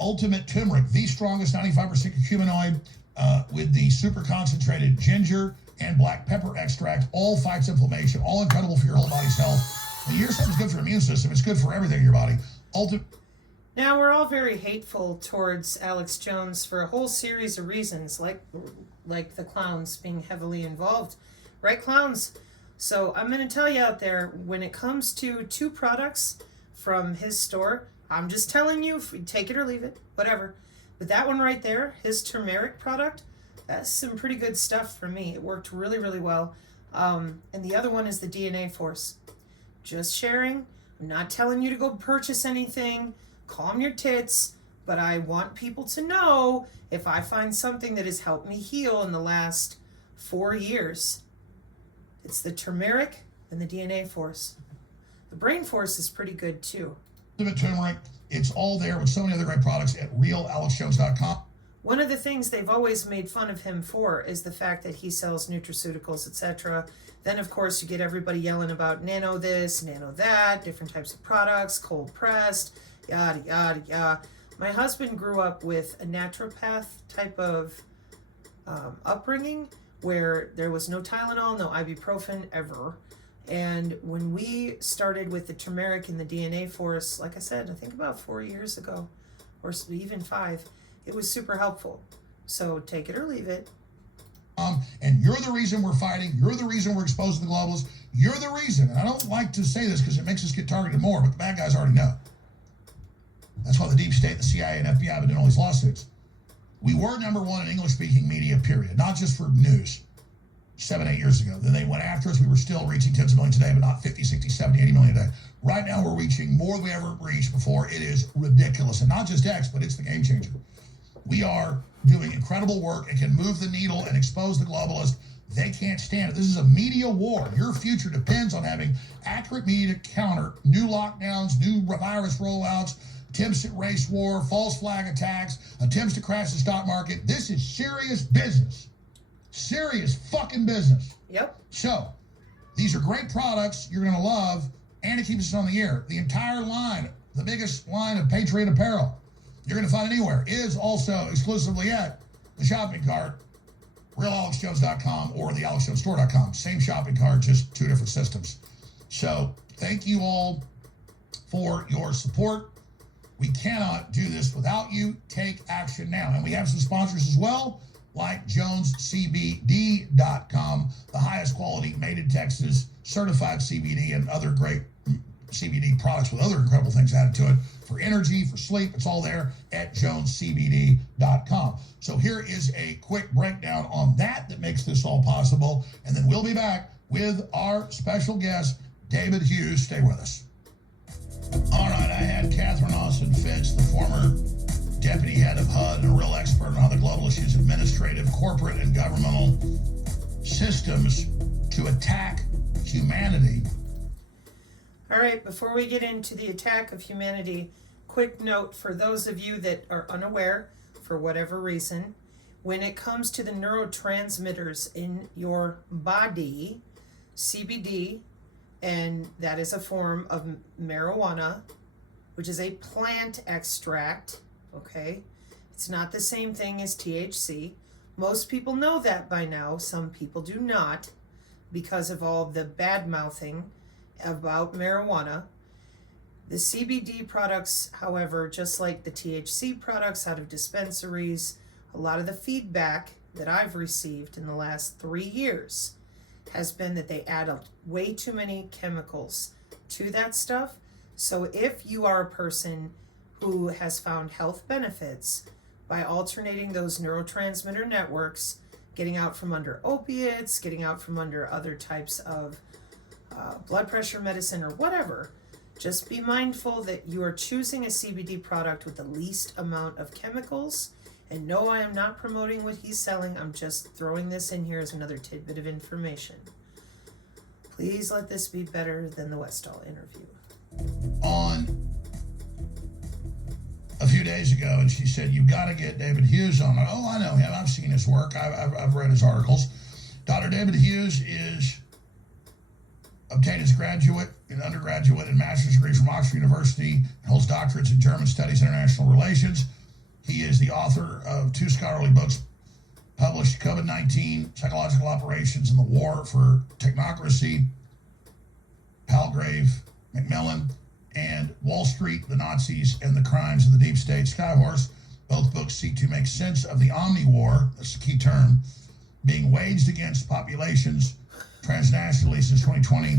Ultimate Turmeric, the strongest 95% curcuminoid with the super concentrated ginger and black pepper extract. All fights inflammation, all incredible for your whole body's health. When you hear something's good for your immune system, it's good for everything in your body. Now, we're all very hateful towards Alex Jones for a whole series of reasons, like the clowns being heavily involved. Right, clowns? So I'm going to tell you out there, when it comes to 2 products from his store, I'm just telling you, take it or leave it, whatever. But that one right there, his turmeric product, that's some pretty good stuff for me. It worked really, really well. And the other one is the DNA Force. Just sharing. I'm not telling you to go purchase anything. Calm your tits. But I want people to know, if I find something that has helped me heal in the last 4 years, it's the turmeric and the DNA Force. The Brain Force is pretty good too. Turmeric, it's all there with so many other great products at realalexjones.com. One of the things they've always made fun of him for is the fact that he sells nutraceuticals, etc. Then, of course, you get everybody yelling about nano this, nano that, different types of products, cold pressed, yada, yada, yada. My husband grew up with a naturopath type of upbringing where there was no Tylenol, no ibuprofen ever. And when we started with the turmeric and the DNA Force, like I said, I think about 4 years ago, or even 5, it was super helpful. So take it or leave it. And you're the reason we're fighting. You're the reason we're exposed to the globalists. You're the reason. And I don't like to say this because it makes us get targeted more, but the bad guys already know. That's why the deep state, the CIA, and FBI have been doing all these lawsuits. We were number 1 in English-speaking media, period. Not just for news. 7, 8 years ago. Then they went after us. We were still reaching tens of millions a day, but not 50, 60, 70, 80 million a day. Right now, we're reaching more than we ever reached before. It is ridiculous. And not just X, but it's the game changer. We are doing incredible work and can move the needle and expose the globalists. They can't stand it. This is a media war. Your future depends on having accurate media to counter new lockdowns, new virus rollouts, attempts at race war, false flag attacks, attempts to crash the stock market. This is serious business. Serious fucking business. Yep. So, these are great products you're going to love, and it keeps us on the air. The entire line, the biggest line of Patriot apparel you're going to find anywhere, is also exclusively at the shopping cart, realalexjones.com or the alexjonestore.com. Same shopping cart, just 2 different systems. So, thank you all for your support. We cannot do this without you. Take action now. And we have some sponsors as well, like JonesCBD.com, the highest quality, made in Texas, certified CBD, and other great CBD products with other incredible things added to it for energy, for sleep. It's all there at JonesCBD.com. So here is a quick breakdown on that makes this all possible. And then we'll be back with our special guest, David Hughes. Stay with us. All right, I had Catherine Austin Fitch, the former deputy head of HUD and a real expert on how the global issues, administrative, corporate, and governmental systems to attack humanity. All right, before we get into the attack of humanity, quick note for those of you that are unaware, for whatever reason, when it comes to the neurotransmitters in your body, CBD, and that is a form of marijuana, which is a plant extract. Okay, it's not the same thing as THC. Most people know that by now. Some people do not, because of all the bad mouthing about marijuana. The CBD products, however, just like the THC products out of dispensaries, a lot of the feedback that I've received in the last 3 years has been that they add way too many chemicals to that stuff. So if you are a person who has found health benefits by alternating those neurotransmitter networks, getting out from under opiates, getting out from under other types of blood pressure medicine or whatever, just be mindful that you are choosing a CBD product with the least amount of chemicals. And no, I am not promoting what he's selling. I'm just throwing this in here as another tidbit of information. Please let this be better than the Westall interview. On a few days ago, and she said, "You've got to get David Hughes on." Oh, I know him. I've seen his work. I've read his articles. Dr. David Hughes obtained his graduate and undergraduate and master's degrees from Oxford University, holds doctorates in German studies and international relations. He is the author of 2 scholarly books published, COVID-19, Psychological Operations in the War for Technocracy, Palgrave, Macmillan, and Wall Street, the Nazis, and the Crimes of the Deep State. Skyhorse, both books seek to make sense of the omni-war, that's the key term, being waged against populations transnationally since 2020.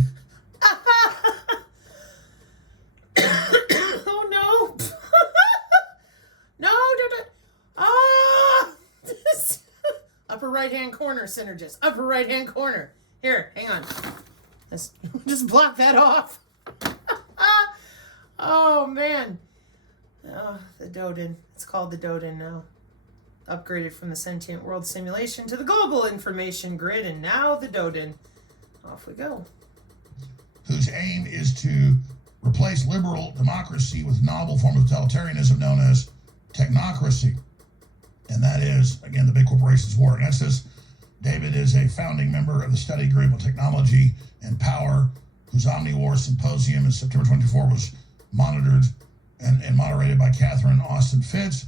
Oh no! No, don't. Ah! Upper right hand corner, Synergist. Upper right hand corner. Here, hang on. Let's just block that off. Oh man. Oh, the Doden. It's called the Doden now. Upgraded from the sentient world simulation to the global information grid, and now the Doden. Off we go. Whose aim is to replace liberal democracy with novel form of totalitarianism known as technocracy. And that is, again, the big corporations war against this. David is a founding member of the study group on technology and power, whose Omni-War Symposium in September 24 was monitored and moderated by Catherine Austin Fitz.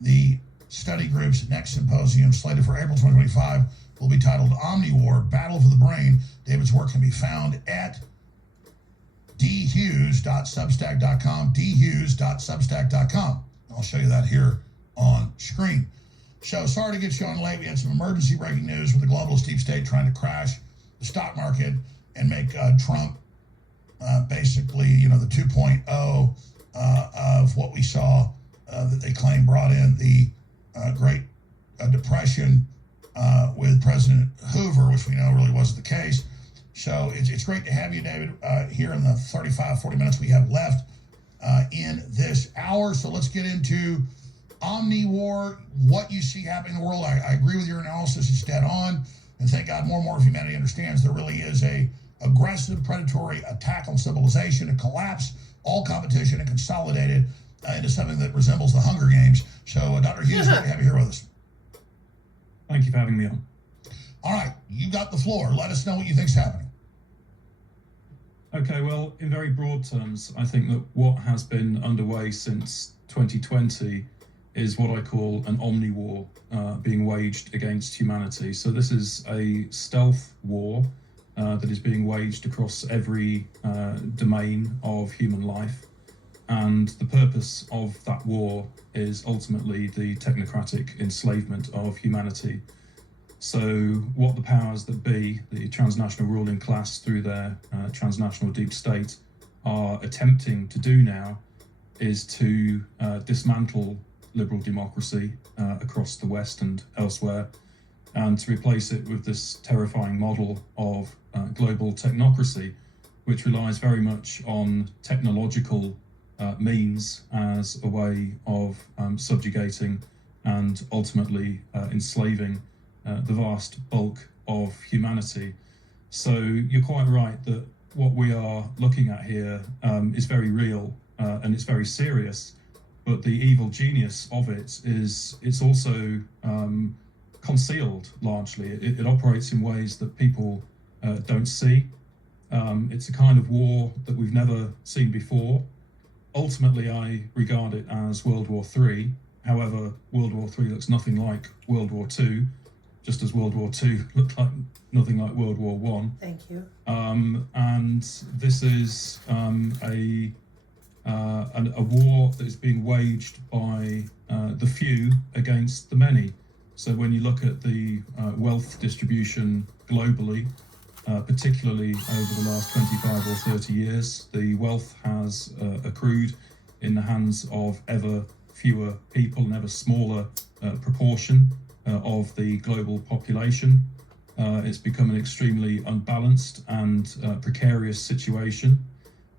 The study group's next symposium, slated for April 2025, will be titled Omni-War, Battle for the Brain. David's work can be found at dhughes.substack.com, dhughes.substack.com. I'll show you that here on screen. So sorry to get you on late. We had some emergency breaking news with the globalist deep state trying to crash the stock market and make Trump basically, the 2.0 of what we saw that they claim brought in the Great Depression with President Hoover, which we know really wasn't the case. So it's great to have you, David, here in the 40 minutes we have left in this hour. So let's get into Omni-War, what you see happening in the world. I agree with your analysis. It's dead on. And thank God more and more of humanity understands there really is a aggressive, predatory attack on civilization to collapse all competition and consolidate it into something that resembles the Hunger Games. So, Dr. Hughes, great to have you here with us. Thank you for having me on. All right, you got the floor. Let us know what you think's happening. Okay, well, in very broad terms, I think that what has been underway since 2020 is what I call an omni-war being waged against humanity. So this is a stealth war that is being waged across every domain of human life. And the purpose of that war is ultimately the technocratic enslavement of humanity. So what the powers that be, the transnational ruling class through their transnational deep state, are attempting to do now is to dismantle liberal democracy across the West and elsewhere, and to replace it with this terrifying model of global technocracy, which relies very much on technological means as a way of subjugating and ultimately enslaving the vast bulk of humanity. So you're quite right that what we are looking at here is very real and it's very serious, but the evil genius of it is it's also concealed largely. It operates in ways that people don't see. It's a kind of war that we've never seen before. Ultimately, I regard it as World War III. However, World War III looks nothing like World War II, just as World War II looked like nothing like World War I. Thank you. And this is a war that is being waged by the few against the many. So when you look at the wealth distribution globally, particularly over the last 25 or 30 years, the wealth has accrued in the hands of ever fewer people, an ever smaller proportion of the global population. It's become an extremely unbalanced and precarious situation.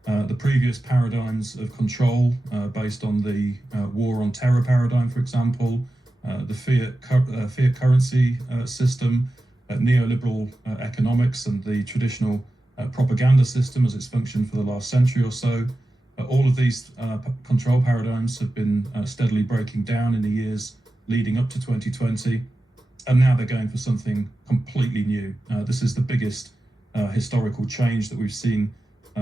The previous paradigms of control, based on the war on terror paradigm, for example, the fiat currency system, neoliberal economics, and the traditional propaganda system as it's functioned for the last century or so, all of these control paradigms have been steadily breaking down in the years leading up to 2020, and now they're going for something completely new. This is the biggest historical change that we've seen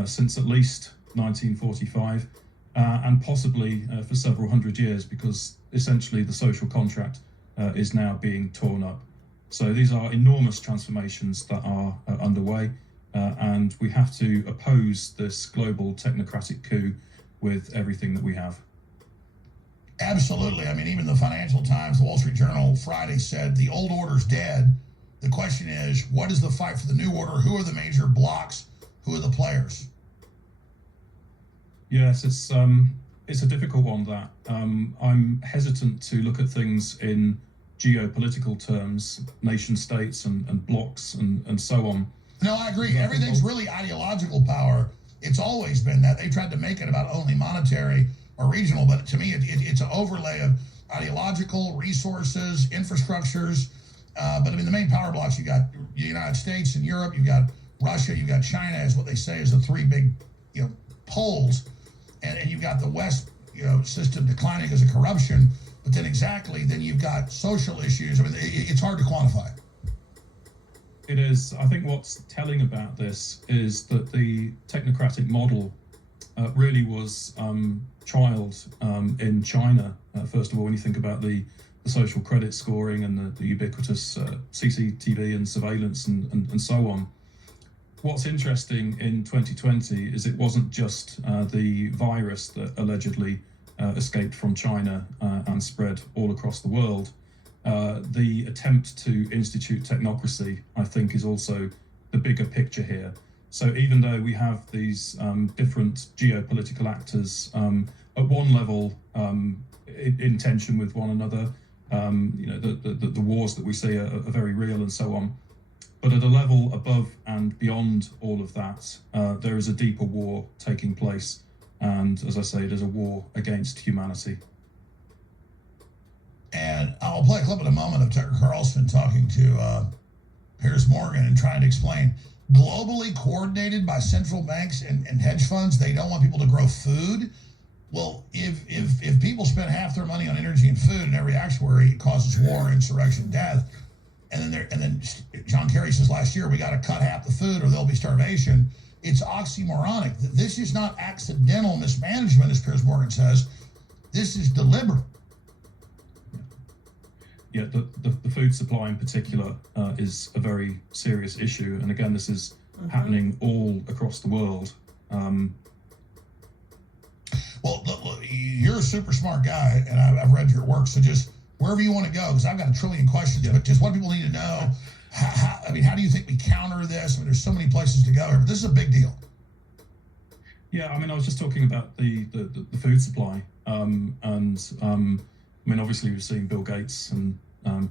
since at least 1945, and possibly for several hundred years, because essentially the social contract is now being torn up. So these are enormous transformations that are underway, and we have to oppose this global technocratic coup with everything that we have. Absolutely. I mean, even the Financial Times, the Wall Street Journal Friday said the old order's dead. The question is, what is the fight for the new order? Who are the major blocks? Who are the players? Yes, it's a difficult one, that. I'm hesitant to look at things in geopolitical terms, nation states and blocks and so on. No, I agree. Everything's really ideological power. It's always been that. They tried to make it about only monetary or regional, but to me, it's an overlay of ideological, resources, infrastructures. But I mean, the main power blocks, you got the United States and Europe, you've got Russia, you've got China, is what they say is the three big, poles. And you've got the West, system declining because of corruption. But then then you've got social issues. I mean, it's hard to quantify. It is. I think what's telling about this is that the technocratic model really was trialed in China. First of all, when you think about the social credit scoring and the ubiquitous CCTV and surveillance and so on. What's interesting in 2020 is it wasn't just the virus that allegedly escaped from China and spread all across the world. The attempt to institute technocracy, I think, is also the bigger picture here. So even though we have these different geopolitical actors at one level in tension with one another, the wars that we see are very real and so on. But at a level above and beyond all of that, there is a deeper war taking place. And as I say, there's a war against humanity. And I'll play a clip in a moment of Tucker Carlson talking to Piers Morgan and trying to explain, globally coordinated by central banks and hedge funds, they don't want people to grow food. Well, if people spend half their money on energy and food, and every actuary, it causes war, insurrection, death. And then John Kerry says last year, we got to cut half the food or there'll be starvation. It's oxymoronic. This is not accidental mismanagement, as Piers Morgan says. This is deliberate. Yeah, the food supply in particular is a very serious issue. And again, this is happening all across the world. Well, look, you're a super smart guy, and I've read your work. So just wherever you want to go, because I've got a trillion questions, but just what people need to know. How do you think we counter this? I mean, there's so many places to go here, but this is a big deal. Yeah, I mean, I was just talking about the food supply, and I mean, obviously we've seen Bill Gates and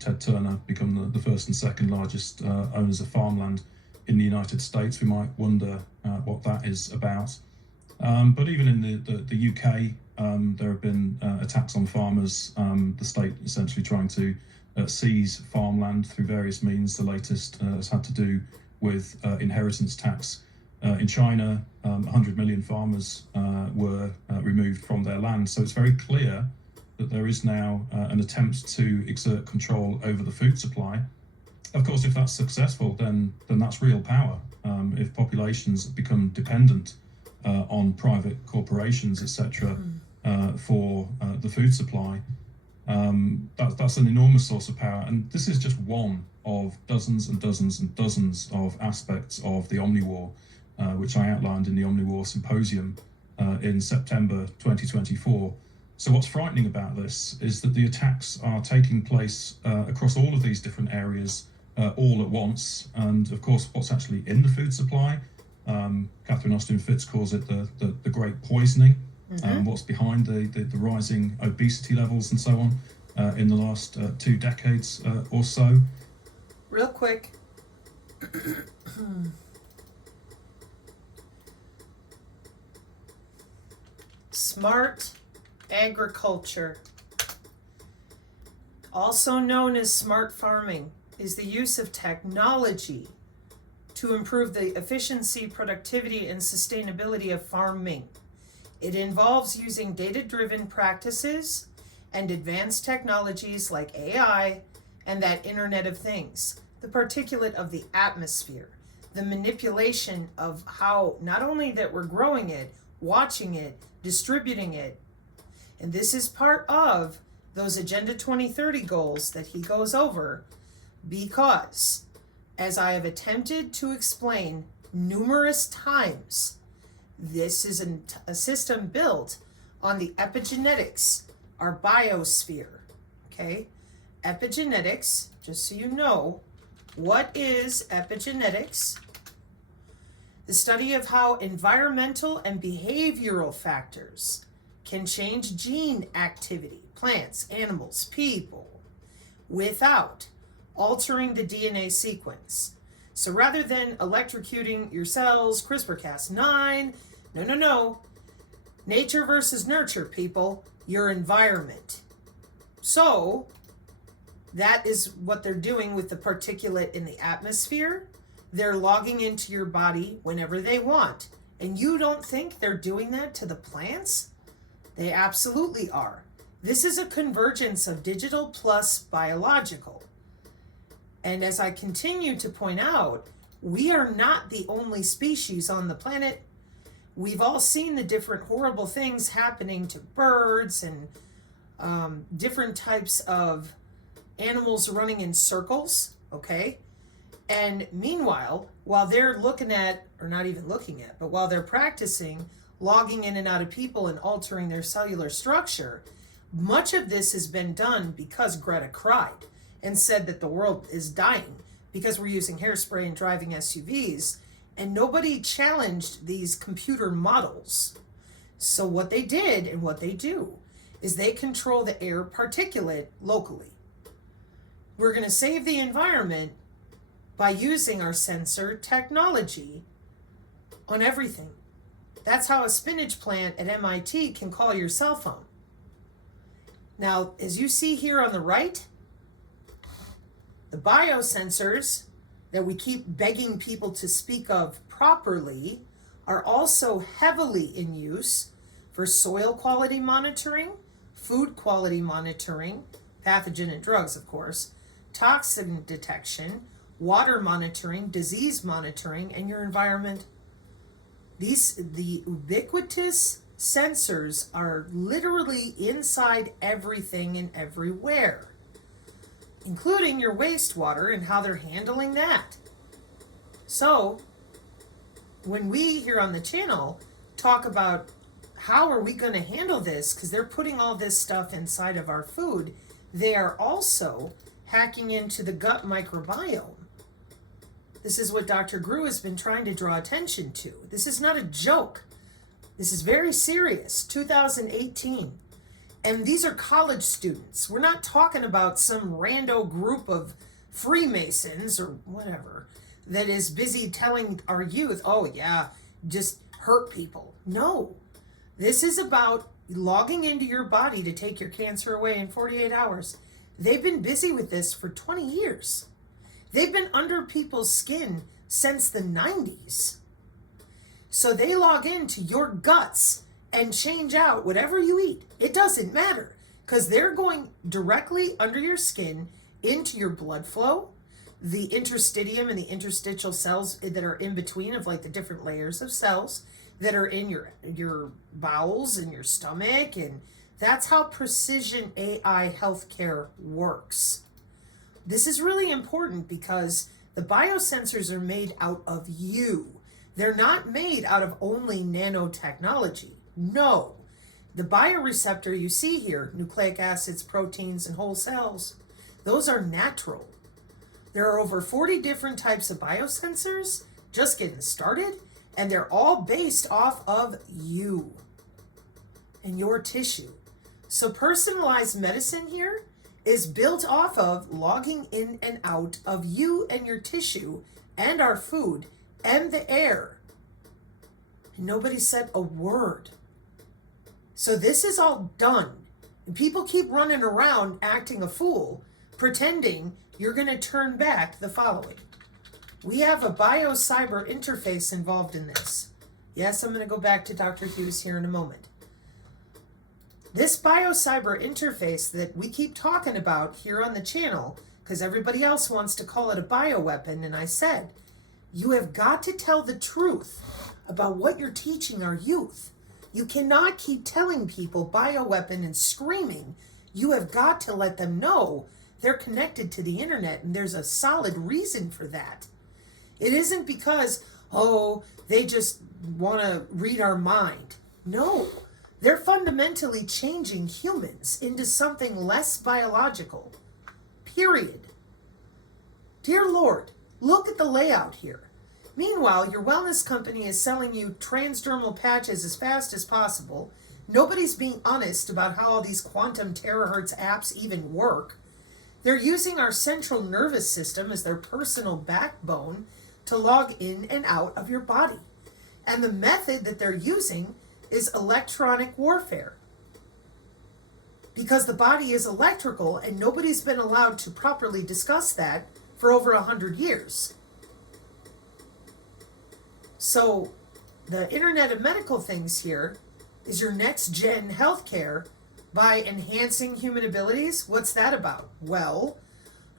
Ted Turner become the first and second largest owners of farmland in the United States. We might wonder what that is about. But even in the UK, there have been attacks on farmers, the state essentially trying to seize farmland through various means. The latest has had to do with inheritance tax. In China, 100 million farmers were removed from their land. So it's very clear that there is now an attempt to exert control over the food supply. Of course, if that's successful, then that's real power. If populations become dependent on private corporations, etc., for the food supply, that's an enormous source of power. And this is just one of dozens and dozens and dozens of aspects of the Omniwar, which I outlined in the Omniwar Symposium in September 2024. So what's frightening about this is that the attacks are taking place across all of these different areas all at once. And of course, what's actually in the food supply, Catherine Austin Fitts calls it the great poisoning. What's behind the rising obesity levels and so on in the last 2 decades or so. Real quick. Smart agriculture, also known as smart farming, is the use of technology to improve the efficiency, productivity, and sustainability of farming. It involves using data-driven practices and advanced technologies like AI and that Internet of Things, the particulate of the atmosphere, the manipulation of how not only that we're growing it, watching it, distributing it. And this is part of those Agenda 2030 goals that he goes over, because, as I have attempted to explain numerous times, this is a system built on the epigenetics, our biosphere. Okay? Epigenetics, just so you know, what is epigenetics? The study of how environmental and behavioral factors can change gene activity, plants, animals, people, without altering the DNA sequence. So rather than electrocuting your cells, CRISPR-Cas9, no. Nature versus nurture, people, your environment. So that is what they're doing with the particulate in the atmosphere. They're logging into your body whenever they want. And you don't think they're doing that to the plants? They absolutely are. This is a convergence of digital plus biological. And as I continue to point out, we are not the only species on the planet. We've all seen the different horrible things happening to birds and different types of animals running in circles, okay? And meanwhile, while they're looking at, or not even looking at, but while they're practicing logging in and out of people and altering their cellular structure, much of this has been done because Greta cried and said that the world is dying because we're using hairspray and driving SUVs, and nobody challenged these computer models. So what they did and what they do is they control the air particulate locally. We're going to save the environment by using our sensor technology on everything. That's how a spinach plant at MIT can call your cell phone. Now, as you see here on the right, the biosensors that we keep begging people to speak of properly are also heavily in use for soil quality monitoring, food quality monitoring, pathogen and drugs, of course, toxin detection, water monitoring, disease monitoring, and your environment. The ubiquitous sensors are literally inside everything and everywhere, including your wastewater and how they're handling that. So, when we here on the channel talk about how are we going to handle this, because they're putting all this stuff inside of our food, they are also hacking into the gut microbiome. This is what Dr. Grew has been trying to draw attention to. This is not a joke. This is very serious. 2018. And these are college students. We're not talking about some rando group of Freemasons or whatever that is busy telling our youth, oh yeah, just hurt people. No. This is about logging into your body to take your cancer away in 48 hours. They've been busy with this for 20 years. They've been under people's skin since the 90s. So they log into your guts and change out whatever you eat. It doesn't matter, because they're going directly under your skin into your blood flow, the interstitium and the interstitial cells that are in between of like the different layers of cells that are in your bowels and your stomach. And that's how precision AI healthcare works. This is really important because the biosensors are made out of you. They're not made out of only nanotechnology. No. The bioreceptor you see here, nucleic acids, proteins, and whole cells, those are natural. There are over 40 different types of biosensors, just getting started, and they're all based off of you and your tissue. So personalized medicine here is built off of logging in and out of you and your tissue and our food and the air. And nobody said a word. So this is all done. And people keep running around acting a fool, pretending you're going to turn back the following. We have a bio-cyber interface involved in this. Yes, I'm going to go back to Dr. Hughes here in a moment. This bio-cyber interface that we keep talking about here on the channel, because everybody else wants to call it a bioweapon, and I said, you have got to tell the truth about what you're teaching our youth. You cannot keep telling people bioweapon and screaming You have got to let them know they're connected to the internet, and there's a solid reason for that. It isn't because, oh, they just want to read our mind. No, they're fundamentally changing humans into something less biological. Period. Dear Lord, look at the layout here. Meanwhile, your wellness company is selling you transdermal patches as fast as possible. Nobody's being honest about how all these quantum terahertz apps even work. They're using our central nervous system as their personal backbone to log in and out of your body. And the method that they're using is electronic warfare. Because the body is electrical and nobody's been allowed to properly discuss that for over 100 years. So the Internet of Medical Things here is your next gen healthcare by enhancing human abilities. What's that about? Well,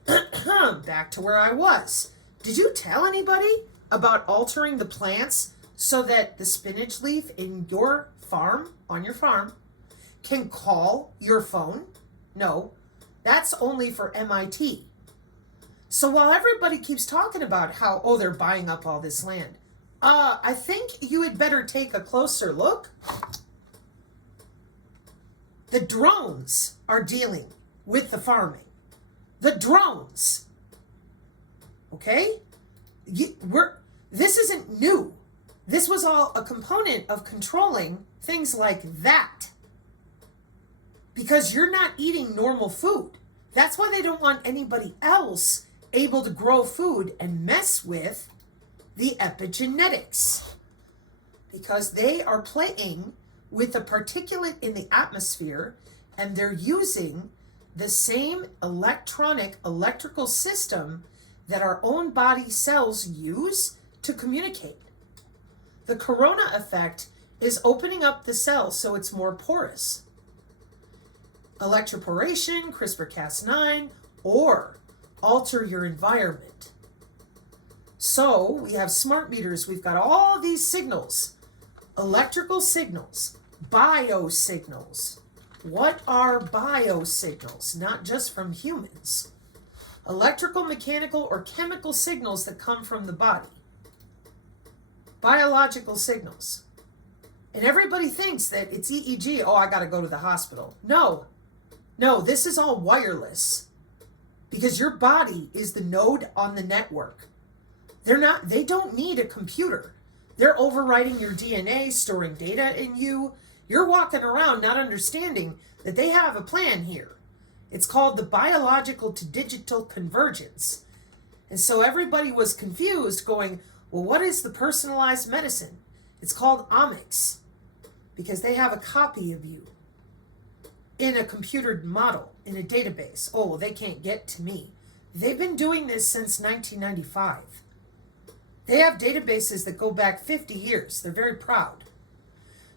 back to where I was. Did you tell anybody about altering the plants so that the spinach leaf in your farm, on your farm, can call your phone? No, that's only for MIT. So while everybody keeps talking about how, oh, they're buying up all this land, I think you had better take a closer look. The drones are dealing with the farming. The drones. Okay? This isn't new. This was all a component of controlling things like that. Because you're not eating normal food. That's why they don't want anybody else able to grow food and mess with the epigenetics. Because they are playing with the particulate in the atmosphere, and they're using the same electrical system that our own body cells use to communicate. The corona effect is opening up the cell so it's more porous. Electroporation, CRISPR-Cas9, or alter your environment. So we have smart meters, we've got all these signals, electrical signals, biosignals. What are biosignals? Not just from humans. Electrical, mechanical, or chemical signals that come from the body. Biological signals. And everybody thinks that it's EEG, oh, I gotta go to the hospital. No, this is all wireless. Because your body is the node on the network. They don't need a computer. They're overwriting your DNA, storing data in you. You're walking around not understanding that they have a plan here. It's called the biological to digital convergence. And so everybody was confused going, well, what is the personalized medicine? It's called omics because they have a copy of you in a computer model, in a database. Oh, well, they can't get to me. They've been doing this since 1995. They have databases that go back 50 years. They're very proud.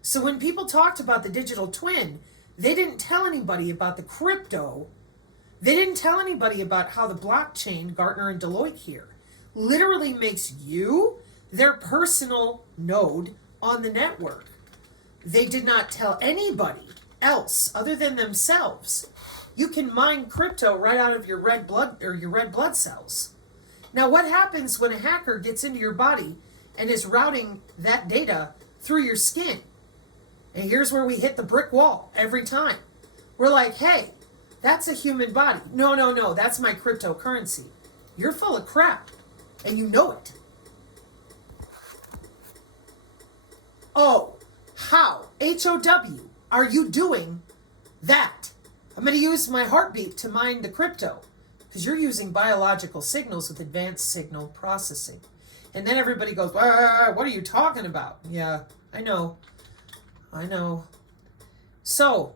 So when people talked about the digital twin, they didn't tell anybody about the crypto. They didn't tell anybody about how the blockchain, Gartner and Deloitte here, literally makes you their personal node on the network. They did not tell anybody else other than themselves. You can mine crypto right out of your red blood cells. Now, what happens when a hacker gets into your body and is routing that data through your skin? And here's where we hit the brick wall every time. We're like, hey, that's a human body. No, that's my cryptocurrency. You're full of crap, and you know it. Oh, how, H-O-W, are you doing that? I'm going to use my heartbeat to mine the crypto. Because you're using biological signals with advanced signal processing. And then everybody goes, what are you talking about? Yeah, I know. So,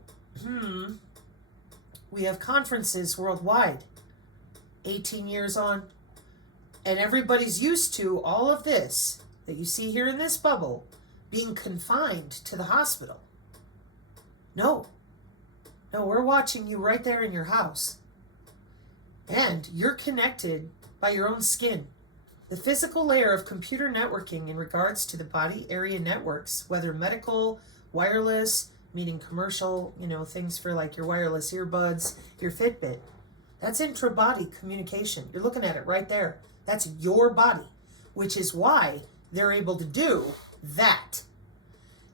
we have conferences worldwide, 18 years on, and everybody's used to all of this that you see here in this bubble being confined to the hospital. No, we're watching you right there in your house. And you're connected by your own skin. The physical layer of computer networking in regards to the body area networks, whether medical, wireless, meaning commercial, things for like your wireless earbuds, your Fitbit. That's intra-body communication. You're looking at it right there. That's your body, which is why they're able to do that.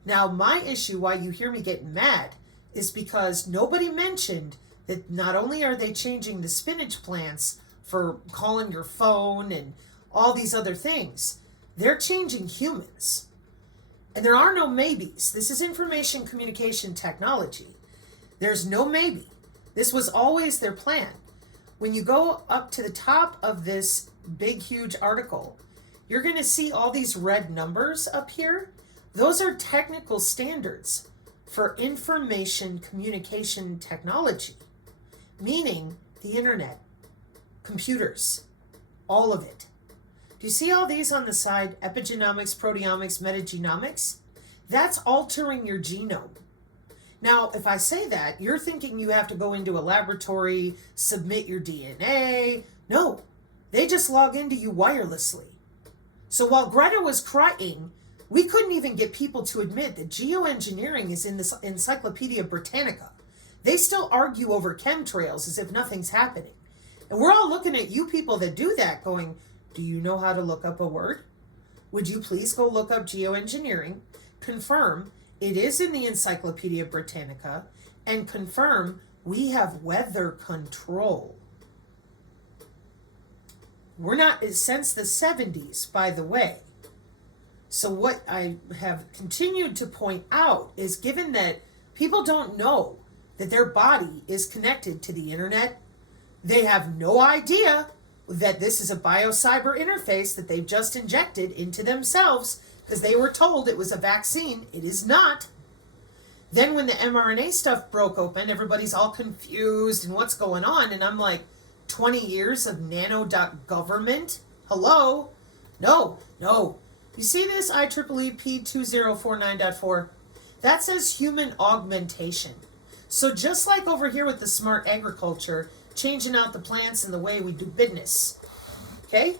Now, my issue, why you hear me getting mad, is because nobody mentioned that not only are they changing the spinach plants for calling your phone and all these other things, they're changing humans. And there are no maybes. This is information communication technology. There's no maybe. This was always their plan. When you go up to the top of this big, huge article, you're going to see all these red numbers up here. Those are technical standards for information communication technology, meaning the internet, computers, all of it. Do you see all these on the side? Epigenomics, proteomics, metagenomics? That's altering your genome. Now, if I say that, you're thinking you have to go into a laboratory, submit your DNA. No, they just log into you wirelessly. So while Greta was crying, we couldn't even get people to admit that geoengineering is in this Encyclopedia Britannica. They still argue over chemtrails as if nothing's happening. And we're all looking at you people that do that going, do you know how to look up a word? Would you please go look up geoengineering, confirm it is in the Encyclopedia Britannica, and confirm we have weather control. We're not since the 70s, by the way. So what I have continued to point out is, given that people don't know that their body is connected to the internet, they have no idea that this is a biocyber interface that they've just injected into themselves because they were told it was a vaccine. It is not. Then when the mRNA stuff broke open, everybody's all confused and what's going on. And I'm like, 20 years of nano.government? Hello? No. You see this IEEE P2049.4? That says human augmentation. So just like over here with the smart agriculture, changing out the plants and the way we do business, okay?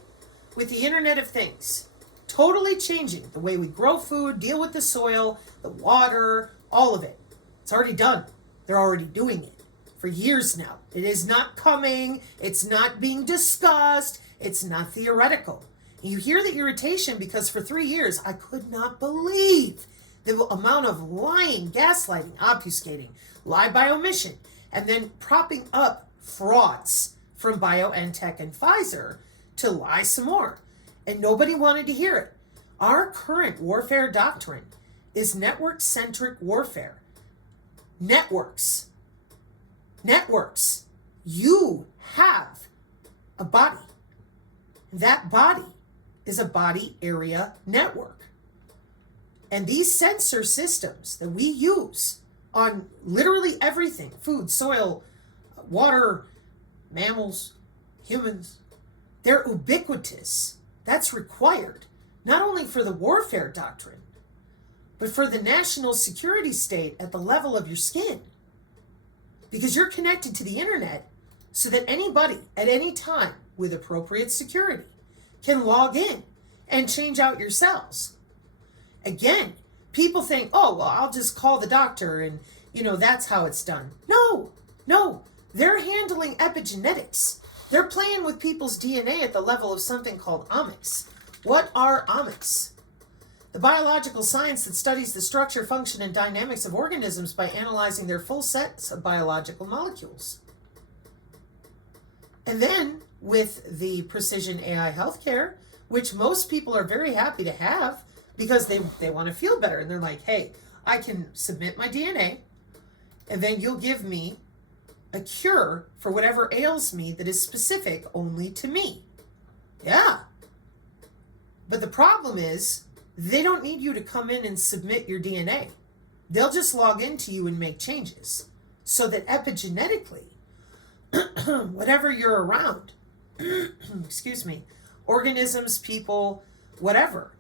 With the Internet of Things, totally changing the way we grow food, deal with the soil, the water, all of it. It's already done. They're already doing it for years now. It is not coming. It's not being discussed. It's not theoretical. And you hear the irritation because for 3 years, I could not believe the amount of lying, gaslighting, obfuscating, lie by omission, and then propping up frauds from BioNTech and Pfizer to lie some more. And nobody wanted to hear it. Our current warfare doctrine is network-centric warfare. Networks. You have a body. That body is a body area network. And these sensor systems that we use on literally everything, food, soil, water, mammals, humans, they're ubiquitous. That's required, not only for the warfare doctrine, but for the national security state at the level of your skin. Because you're connected to the internet so that anybody at any time with appropriate security can log in and change out your cells. Again, people think, oh, well, I'll just call the doctor and, that's how it's done. No, they're handling epigenetics. They're playing with people's DNA at the level of something called omics. What are omics? The biological science that studies the structure, function, and dynamics of organisms by analyzing their full sets of biological molecules. And then with the precision AI healthcare, which most people are very happy to have because they want to feel better. And they're like, hey, I can submit my DNA and then you'll give me a cure for whatever ails me that is specific only to me. Yeah. But the problem is, they don't need you to come in and submit your DNA. They'll just log into you and make changes so that epigenetically, whatever you're around, excuse me, organisms, people, whatever,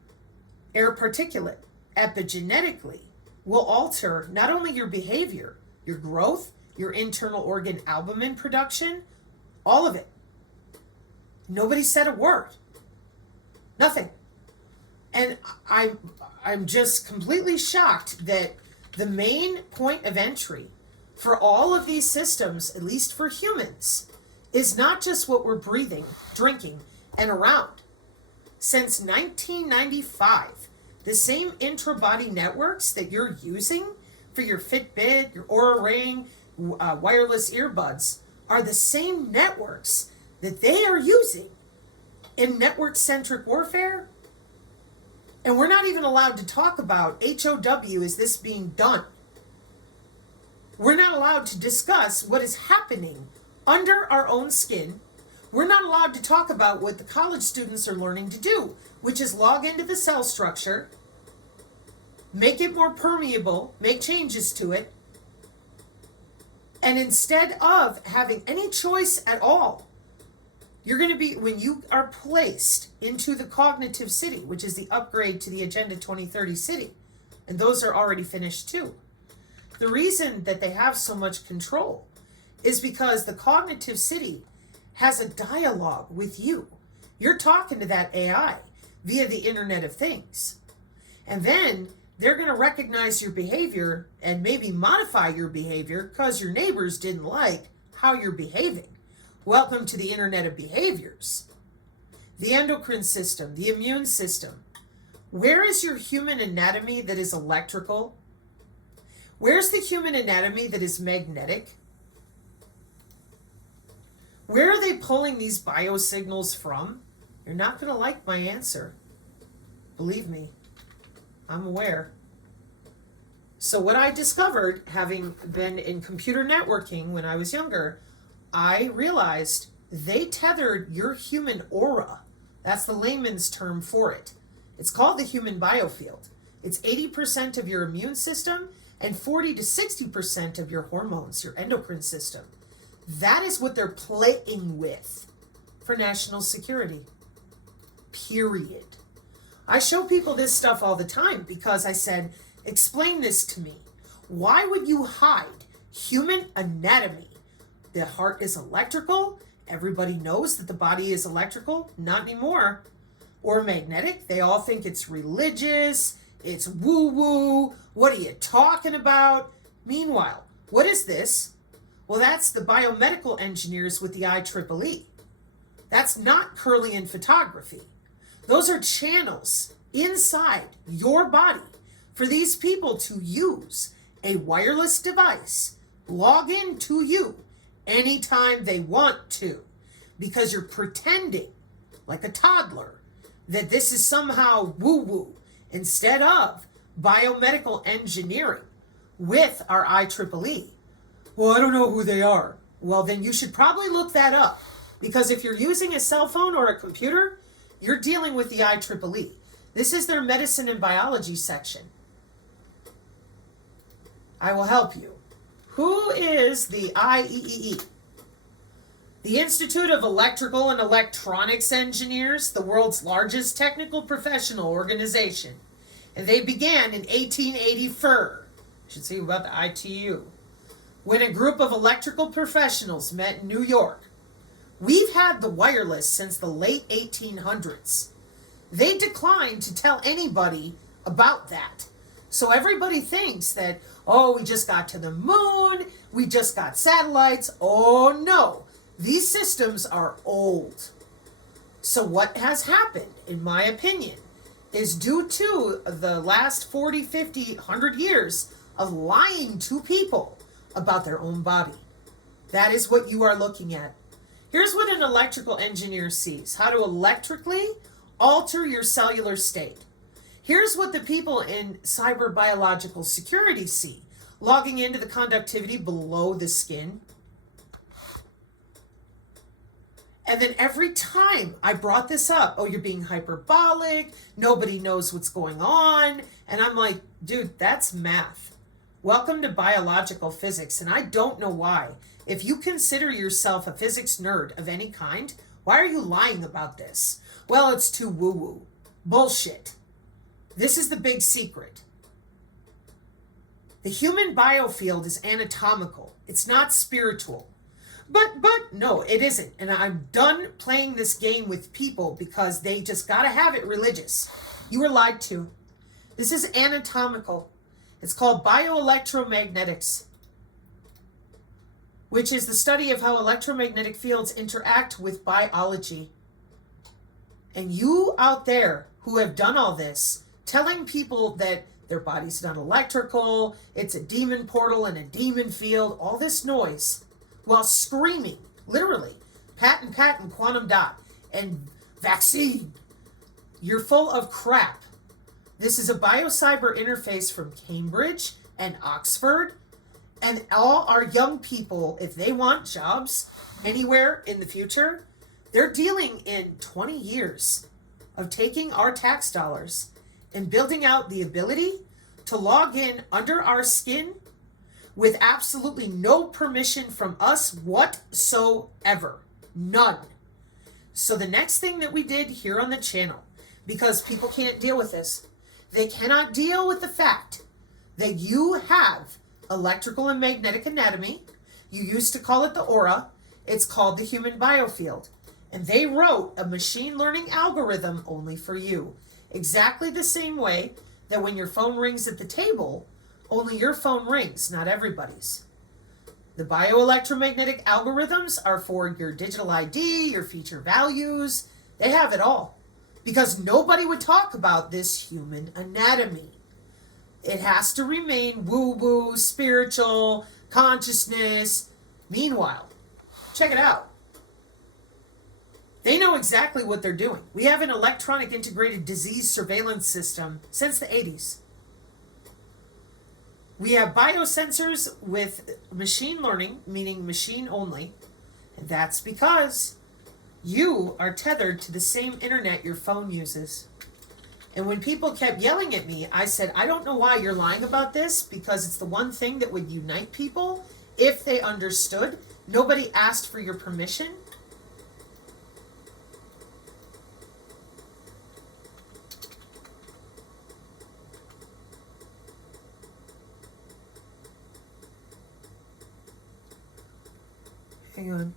air particulate, epigenetically will alter not only your behavior, your growth, your internal organ albumin production, all of it. Nobody said a word. Nothing. And I'm just completely shocked that The main point of entry for all of these systems, at least for humans, is not just what we're breathing, drinking, and around. Since 1995, the same intra-body networks that you're using for your Fitbit, your Oura Ring, wireless earbuds are the same networks that they are using in network-centric warfare. And we're not even allowed to talk about HOW is this being done. We're not allowed to discuss what is happening under our own skin. We're not allowed to talk about what the college students are learning to do, which is log into the cell structure, make it more permeable, make changes to it, and instead of having any choice at all, you're going to be, when you are placed into the cognitive city, which is the upgrade to the Agenda 2030 city, and those are already finished too. The reason that they have so much control is because the cognitive city has a dialogue with you. You're talking to that AI via the Internet of Things. And then they're going to recognize your behavior and maybe modify your behavior because your neighbors didn't like how you're behaving. Welcome to the Internet of Behaviors. The endocrine system, the immune system. Where is your human anatomy that is electrical? Where's the human anatomy that is magnetic? Where are they pulling these biosignals from? You're not going to like my answer. Believe me, I'm aware. So what I discovered, having been in computer networking when I was younger, I realized they tethered your human aura. That's the layman's term for it. It's called the human biofield. It's 80% of your immune system and 40 to 60% of your hormones, your endocrine system. That is what they're playing with for national security. Period. I show people this stuff all the time because I said, explain this to me. Why would you hide human anatomy? The heart is electrical. Everybody knows that the body is electrical. Not anymore. Or magnetic. They all think it's religious. It's woo-woo. What are you talking about? Meanwhile, what is this? Well, that's the biomedical engineers with the IEEE. That's not Kirlian photography. Those are channels inside your body for these people to use a wireless device, log in to you anytime they want to, because you're pretending like a toddler that this is somehow woo-woo instead of biomedical engineering with our IEEE. Well, I don't know who they are. Well, then you should probably look that up, because if you're using a cell phone or a computer, you're dealing with the IEEE. This is their medicine and biology section. I will help you. Who is the IEEE? The Institute of Electrical and Electronics Engineers, the world's largest technical professional organization. And they began in 1884. Should see about the ITU. When a group of electrical professionals met in New York. We've had the wireless since the late 1800s. They declined to tell anybody about that. So everybody thinks that, oh, we just got to the moon, we just got satellites. Oh no, these systems are old. So what has happened, in my opinion, is due to the last 40, 50, 100 years of lying to people about their own body. That is what you are looking at. Here's what an electrical engineer sees: how to electrically alter your cellular state. Here's what the people in cyber biological security see: logging into the conductivity below the skin. And then every time I brought this up, oh, you're being hyperbolic, nobody knows what's going on. And I'm like, dude, that's math. Welcome to biological physics. And I don't know why. If you consider yourself a physics nerd of any kind, why are you lying about this? Well, it's too woo-woo. Bullshit. This is the big secret. The human biofield is anatomical. It's not spiritual. But no, it isn't. And I'm done playing this game with people because they just gotta have it religious. You were lied to. This is anatomical. It's called bioelectromagnetics, which is the study of how electromagnetic fields interact with biology. And you out there who have done all this, telling people that their body's not electrical, it's a demon portal and a demon field, all this noise, while screaming, literally, patent, quantum dot, and vaccine. You're full of crap. This is a biocyber interface from Cambridge and Oxford, and all our young people, if they want jobs anywhere in the future, they're dealing in 20 years of taking our tax dollars and building out the ability to log in under our skin with absolutely no permission from us whatsoever. None. So the next thing that we did here on the channel, because people can't deal with this, they cannot deal with the fact that you have electrical and magnetic anatomy. You used to call it the aura. It's called the human biofield. And they wrote a machine learning algorithm only for you. Exactly the same way that when your phone rings at the table, only your phone rings, not everybody's. The bioelectromagnetic algorithms are for your digital ID, your feature values. They have it all. Because nobody would talk about this human anatomy. It has to remain woo-woo, spiritual, consciousness. Meanwhile, check it out. They know exactly what they're doing. We have an electronic integrated disease surveillance system since the 80s. We have biosensors with machine learning, meaning machine only. And that's because you are tethered to the same internet your phone uses. And when people kept yelling at me, I said, I don't know why you're lying about this, because it's the one thing that would unite people if they understood. Nobody asked for your permission. Hang on.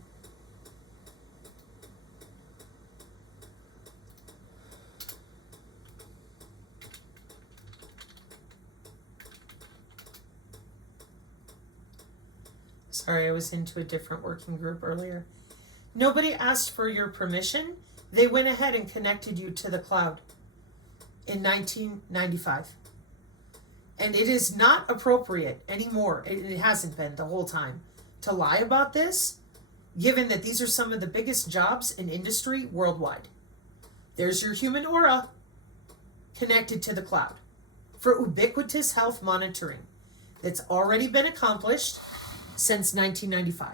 Sorry, I was into a different working group earlier. Nobody asked for your permission. They went ahead and connected you to the cloud in 1995. And it is not appropriate anymore. It hasn't been the whole time to lie about this, given that these are some of the biggest jobs in industry worldwide. There's your human aura connected to the cloud for ubiquitous health monitoring that's already been accomplished since 1995.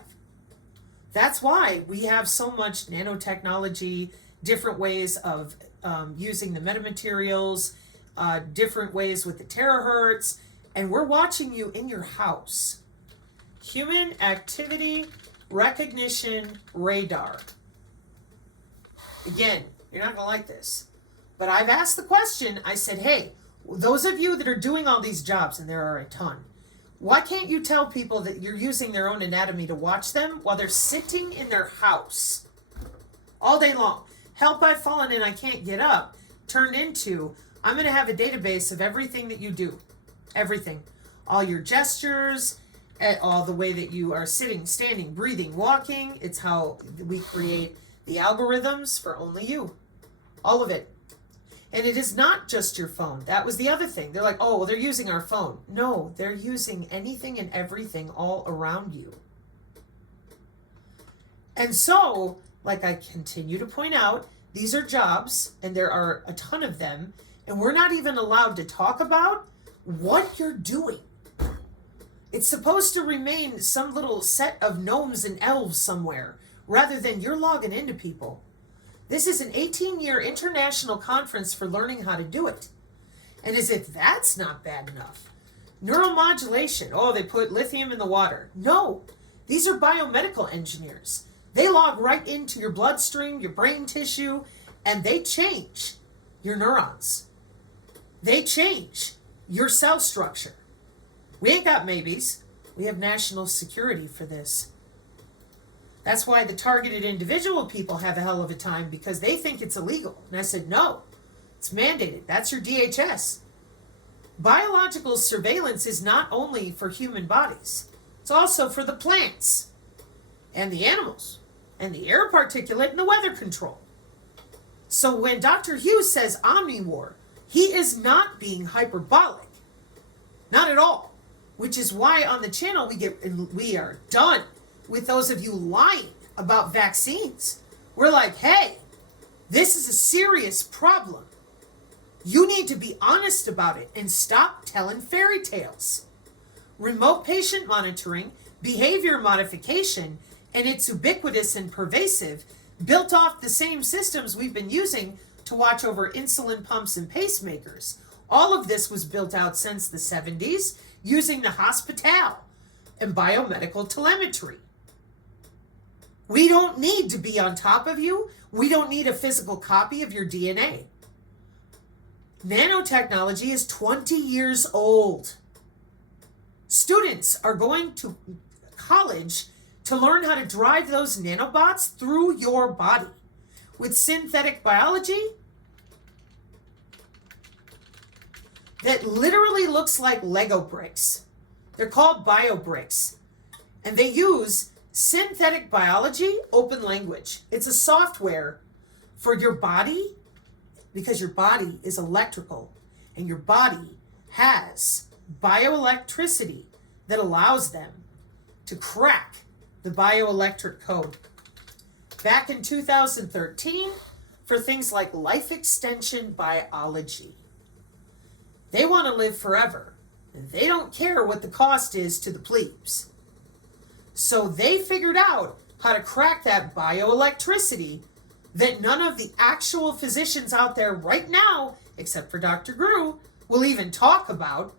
That's why we have so much nanotechnology, different ways of using the metamaterials, different ways with the terahertz, and we're watching you in your house. Human activity recognition radar. Again, you're not going to like this, but I've asked the question. I said, hey, those of you that are doing all these jobs, and there are a ton, why can't you tell people that you're using their own anatomy to watch them while they're sitting in their house all day long? Help, I've fallen and I can't get up turned into, I'm going to have a database of everything that you do. Everything. All your gestures, all the way that you are sitting, standing, breathing, walking. It's how we create the algorithms for only you. All of it. And it is not just your phone. That was the other thing. They're like, oh, well, they're using our phone. No, they're using anything and everything all around you. And so, like I continue to point out, these are jobs, and there are a ton of them, and we're not even allowed to talk about what you're doing. It's supposed to remain some little set of gnomes and elves somewhere, rather than you're logging into people. This is an 18-year international conference for learning how to do it. And as if that's not bad enough. Neuromodulation. Oh, they put lithium in the water. No, these are biomedical engineers. They log right into your bloodstream, your brain tissue, and they change your neurons. They change your cell structure. We ain't got maybes. We have national security for this. That's why the targeted individual people have a hell of a time, because they think it's illegal. And I said, no, it's mandated. That's your DHS. Biological surveillance is not only for human bodies, it's also for the plants and the animals and the air particulate and the weather control. So when Dr. Hughes says omnivore, he is not being hyperbolic. Not at all. Which is why on the channel we are done with those of you lying about vaccines. We're like, hey, this is a serious problem. You need to be honest about it and stop telling fairy tales. Remote patient monitoring, behavior modification, and it's ubiquitous and pervasive, built off the same systems we've been using to watch over insulin pumps and pacemakers. All of this was built out since the 70s using the hospital and biomedical telemetry. We don't need to be on top of you. We don't need a physical copy of your DNA. Nanotechnology is 20 years old. Students are going to college to learn how to drive those nanobots through your body with synthetic biology that literally looks like Lego bricks. They're called bio bricks. And they use synthetic biology, open language. It's a software for your body because your body is electrical and your body has bioelectricity that allows them to crack the bioelectric code. Back in 2013, for things like life extension biology. They want to live forever, and they don't care what the cost is to the plebes. So they figured out how to crack that bioelectricity that none of the actual physicians out there right now, except for Dr. Gru, will even talk about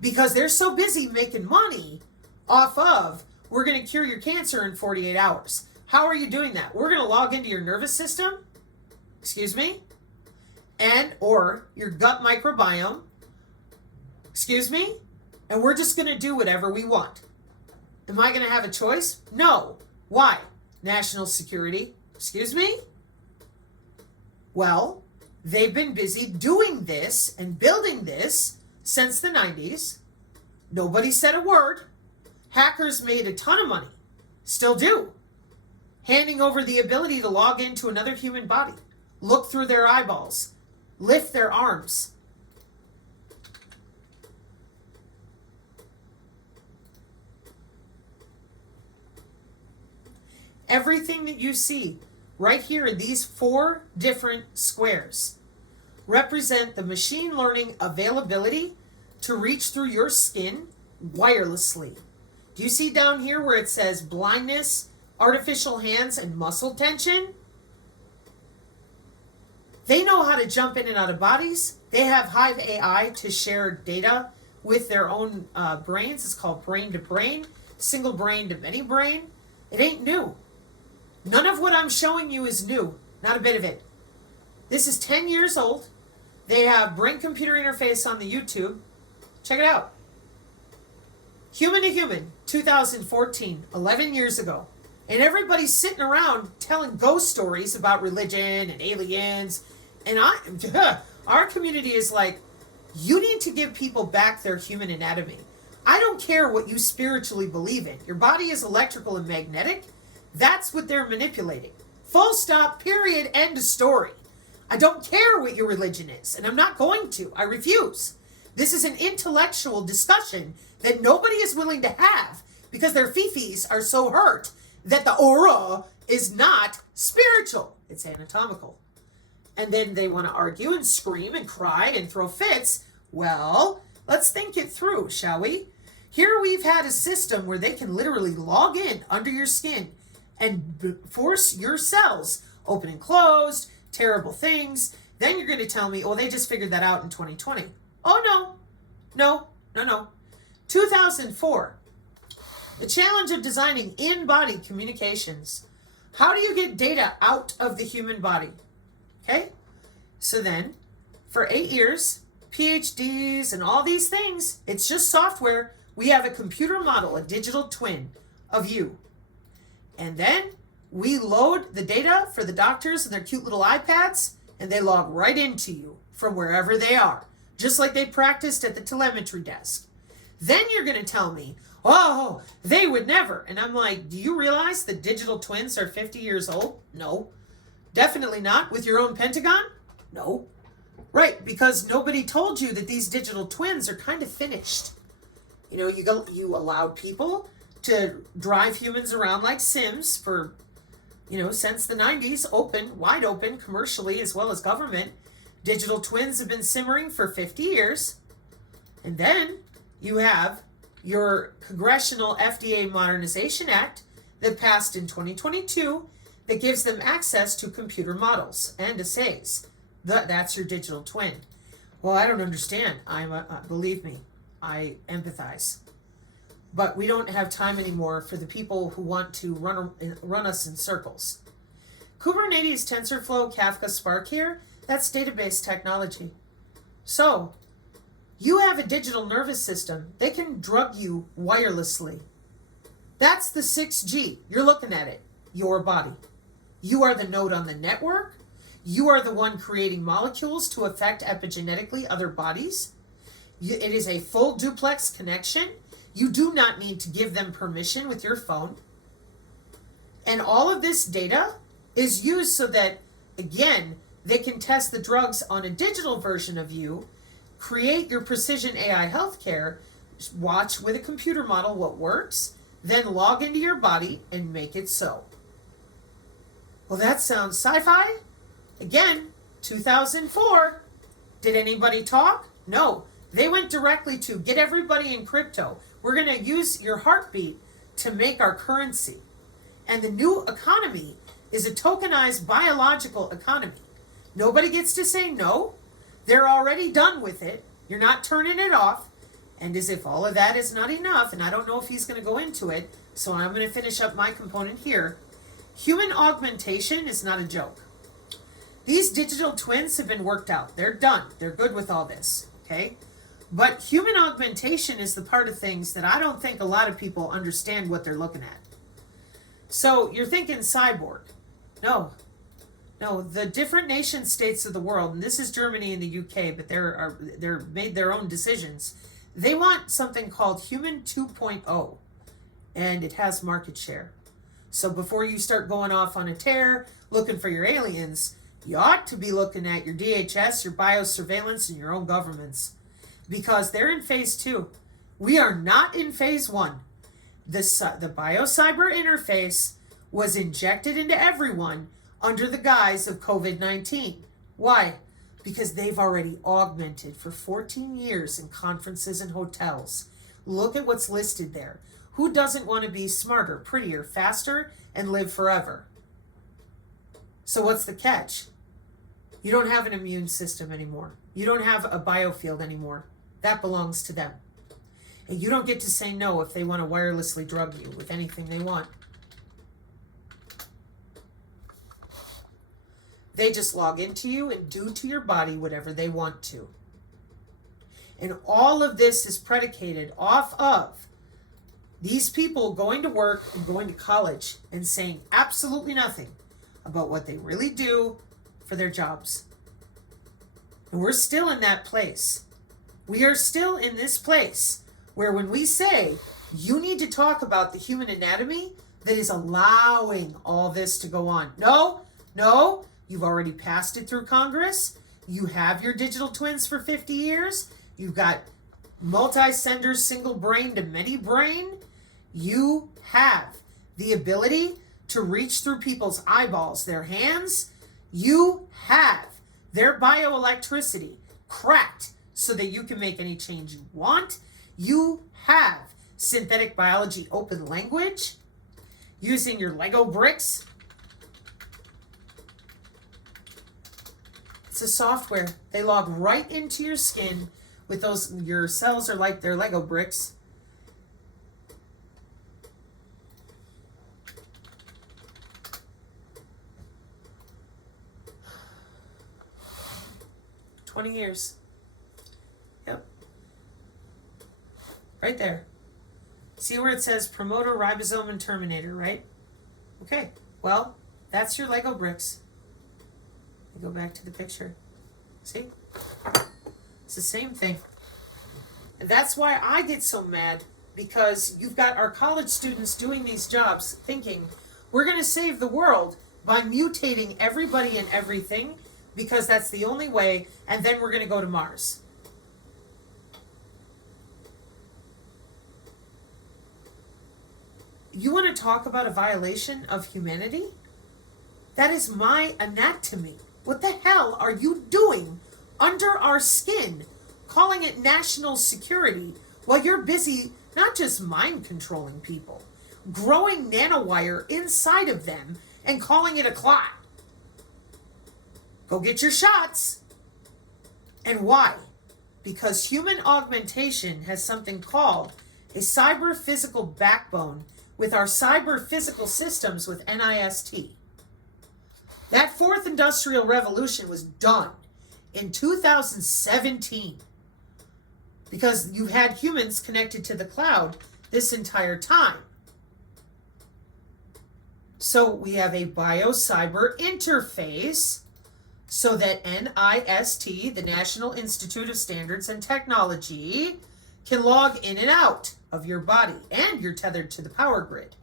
because they're so busy making money off of, we're going to cure your cancer in 48 hours. How are you doing that? We're going to log into your nervous system, excuse me, and or your gut microbiome, excuse me, and we're just going to do whatever we want. Am I going to have a choice? No. Why? National security. Excuse me? Well, they've been busy doing this and building this since the 90s. Nobody said a word. Hackers made a ton of money. Still do. Handing over the ability to log into another human body, look through their eyeballs, lift their arms. Everything that you see right here in these 4 different squares represent the machine learning availability to reach through your skin wirelessly. Do you see down here where it says blindness, artificial hands, and muscle tension? They know how to jump in and out of bodies. They have Hive AI to share data with their own brains. It's called brain to brain, single brain to many brain. It ain't new. None of what I'm showing you is new. Not a bit of it. This is 10 years old. They have brain-computer interface on the YouTube. Check it out. Human to Human, 2014, 11 years ago. And everybody's sitting around telling ghost stories about religion and aliens. And our community is like, you need to give people back their human anatomy. I don't care what you spiritually believe in. Your body is electrical and magnetic. That's what they're manipulating. Full stop, period, end of story. I don't care what your religion is, and I'm not going to. I refuse. This is an intellectual discussion that nobody is willing to have because their fifis are so hurt that the aura is not spiritual. It's anatomical. And then they want to argue and scream and cry and throw fits. Well, let's think it through, shall we? Here we've had a system where they can literally log in under your skin and force your cells open and closed, terrible things. Then you're going to tell me, oh, they just figured that out in 2020. Oh, no. 2004, the challenge of designing in-body communications. How do you get data out of the human body? Okay, so then for 8 years, PhDs and all these things, it's just software. We have a computer model, a digital twin of you. And then we load the data for the doctors and their cute little iPads, and they log right into you from wherever they are. just like they practiced at the telemetry desk. Then you're going to tell me, oh, they would never. And I'm like, do you realize that digital twins are 50 years old? No. Definitely not. With your own Pentagon? No. Right, because nobody told you that these digital twins are kind of finished. You know, you allowed people to drive humans around like Sims for, since the 90s, wide open, commercially as well as government. Digital twins have been simmering for 50 years. And then you have your Congressional FDA Modernization Act that passed in 2022 that gives them access to computer models and assays. That's your digital twin. Well, I don't understand. Believe me, I empathize. But we don't have time anymore for the people who want to run us in circles. Kubernetes, TensorFlow, Kafka, Spark here, that's database technology. So, you have a digital nervous system. They can drug you wirelessly. That's the 6G. You're looking at it. Your body. You are the node on the network. You are the one creating molecules to affect epigenetically other bodies. It is a full duplex connection. You do not need to give them permission with your phone. And all of this data is used so that, again, they can test the drugs on a digital version of you, create your precision AI healthcare, watch with a computer model what works, then log into your body and make it so. Well, that sounds sci-fi. Again, 2004. Did anybody talk? No. They went directly to get everybody in crypto. We're going to use your heartbeat to make our currency. And the new economy is a tokenized biological economy. Nobody gets to say no. They're already done with it. You're not turning it off. And as if all of that is not enough, and I don't know if he's going to go into it, so I'm going to finish up my component here. Human augmentation is not a joke. These digital twins have been worked out. They're done. They're good with all this, okay? But human augmentation is the part of things that I don't think a lot of people understand what they're looking at. So you're thinking cyborg. No, the different nation states of the world, and this is Germany and the UK, but they're made their own decisions. They want something called Human 2.0, and it has market share. So before you start going off on a tear, looking for your aliens, you ought to be looking at your DHS, your biosurveillance, and your own governments, because they're in phase 2. We are not in phase 1. The biocyber interface was injected into everyone under the guise of COVID-19. Why? Because they've already augmented for 14 years in conferences and hotels. Look at what's listed there. Who doesn't want to be smarter, prettier, faster, and live forever? So what's the catch? You don't have an immune system anymore. You don't have a biofield anymore. That belongs to them. And you don't get to say no if they want to wirelessly drug you with anything they want. They just log into you and do to your body whatever they want to. And all of this is predicated off of these people going to work and going to college and saying absolutely nothing about what they really do for their jobs. And we're still in that place. We are still in this place where when we say you need to talk about the human anatomy that is allowing all this to go on. No, you've already passed it through Congress. You have your digital twins for 50 years. You've got multi-sender, single brain to many brain. You have the ability to reach through people's eyeballs, their hands. You have their bioelectricity cracked so that you can make any change you want. You have synthetic biology open language using your Lego bricks. It's a software. They log right into your skin with those. Your cells are like their Lego bricks. $20 Yep. Right there. See where it says promoter, ribosome, and terminator, right? Okay. Well, that's your Lego bricks. Go back to the picture. See? It's the same thing. And that's why I get so mad, because you've got our college students doing these jobs thinking we're going to save the world by mutating everybody and everything because that's the only way, and then we're going to go to Mars. You want to talk about a violation of humanity? That is my anatomy. What the hell are you doing under our skin, calling it national security, while you're busy not just mind controlling people, growing nanowire inside of them and calling it a clot? Go get your shots. And why? Because human augmentation has something called a cyber-physical backbone with our cyber-physical systems with NIST. That fourth industrial revolution was done in 2017 because you've had humans connected to the cloud this entire time. So we have a bio-cyber interface so that NIST, the National Institute of Standards and Technology, can log in and out of your body, and you're tethered to the power grid.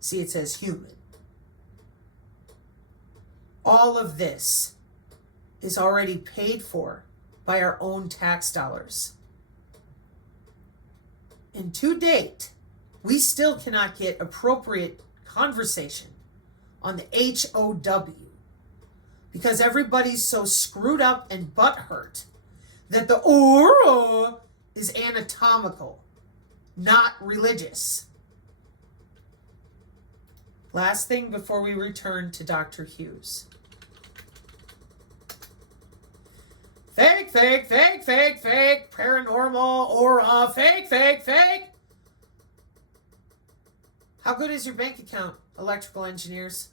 See, it says human. All of this is already paid for by our own tax dollars. And to date, we still cannot get appropriate conversation on the HOW because everybody's so screwed up and butthurt that the aura is anatomical, not religious. Last thing before we return to Dr. Hughes. Fake, fake, fake, fake, fake, paranormal, aura, fake, fake, fake. How good is your bank account, electrical engineers?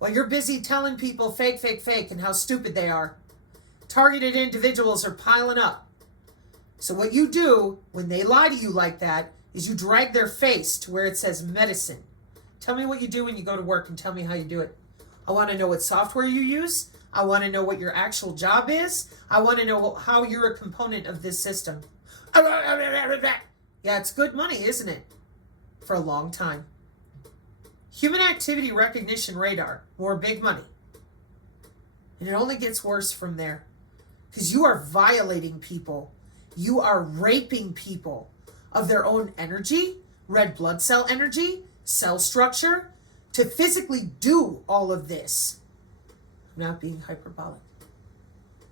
Well, you're busy telling people fake, fake, fake and how stupid they are. Targeted individuals are piling up. So what you do when they lie to you like that is you drag their face to where it says medicine. Tell me what you do when you go to work and tell me how you do it. I want to know what software you use. I want to know what your actual job is. I want to know how you're a component of this system. Yeah, it's good money, isn't it? For a long time. Human activity recognition radar, more big money. And it only gets worse from there. Because you are violating people. You are raping people of their own energy, red blood cell energy, cell structure, to physically do all of this. I'm not being hyperbolic.